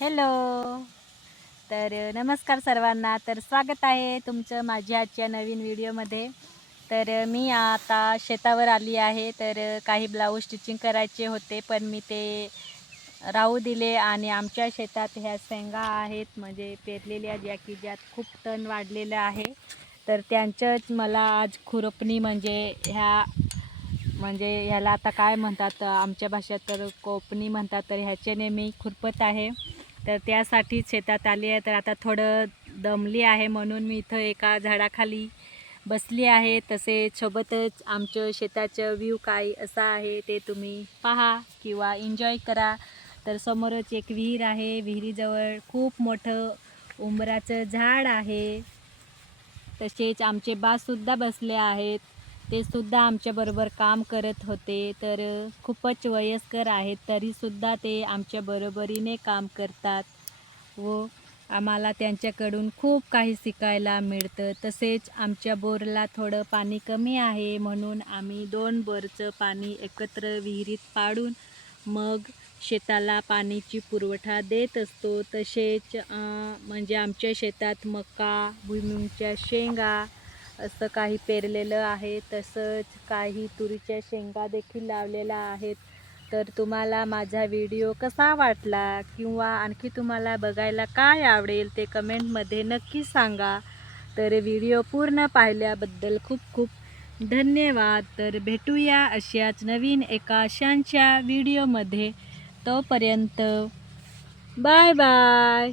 Hello. नमस्कार सर्वांना. स्वागत आहे तुमचं माझ्या आजच्या नवीन व्हिडिओमध्ये. मी आता शेतावर आली आहे. काही ब्लाऊज स्टिचिंग करायचे होते, पण मी ते राहू दिले. आणि आमच्या शेतात ह्या शेंगा आहेत, म्हणजे पेरलेल्या, ज्यात खूप तण वाढलेलं आहे. त्यांचंच मला आज खुरपणी, म्हणजे ह्याला आता काय म्हणतात आमच्या भाषेत, कोपणी म्हणतात. ह्याच्याने मी खुरपत आहे. त्यासाठीच शेतात आली आहे. आता थोडं दमली आहे, म्हणून मी इथं एका झाडाखाली बसली आहे. तसेच सोबतच आमचं शेताचं व्ह्यू काय असा आहे ते तुम्ही पहा किंवा एन्जॉय करा. समोरच एक विहीर आहे. विहिरीजवळ खूप मोठं उंबराचं झाड आहे. तसेच आमचे बासुद्धा बसले आहेत. ते सुद्धा आमच्याबरोबर काम करत होते. खूपच वयस्कर आहेत, तरीसुद्धा ते आमच्या बरोबरीने काम करतात व आम्हाला त्यांच्याकडून खूप काही शिकायला मिळतं. तसेच आमच्या बोरला थोडं पाणी कमी आहे, म्हणून आम्ही 2 बोरचं पाणी एकत्र विहिरीत पाडून मग शेताला पाण्याची पुरवठा देत असतो. तसेच म्हणजे आमच्या शेतात मका, भुईमुगाच्या शेंगा असं काही पेरलेलं आहे. तसंच काही तुरीच्या शेंगा देखील लावलेल्या आहेत. तुम्हाला माझा व्हिडिओ कसा वाटला किंवा आणखी तुम्हाला बघायला काय आवडेल ते कमेंटमध्ये नक्की सांगा. व्हिडिओ पूर्ण पाहिल्याबद्दल खूप खूप धन्यवाद. भेटूया अशाच नवीन एका छानशा व्हिडिओमध्ये. तोपर्यंत बाय बाय.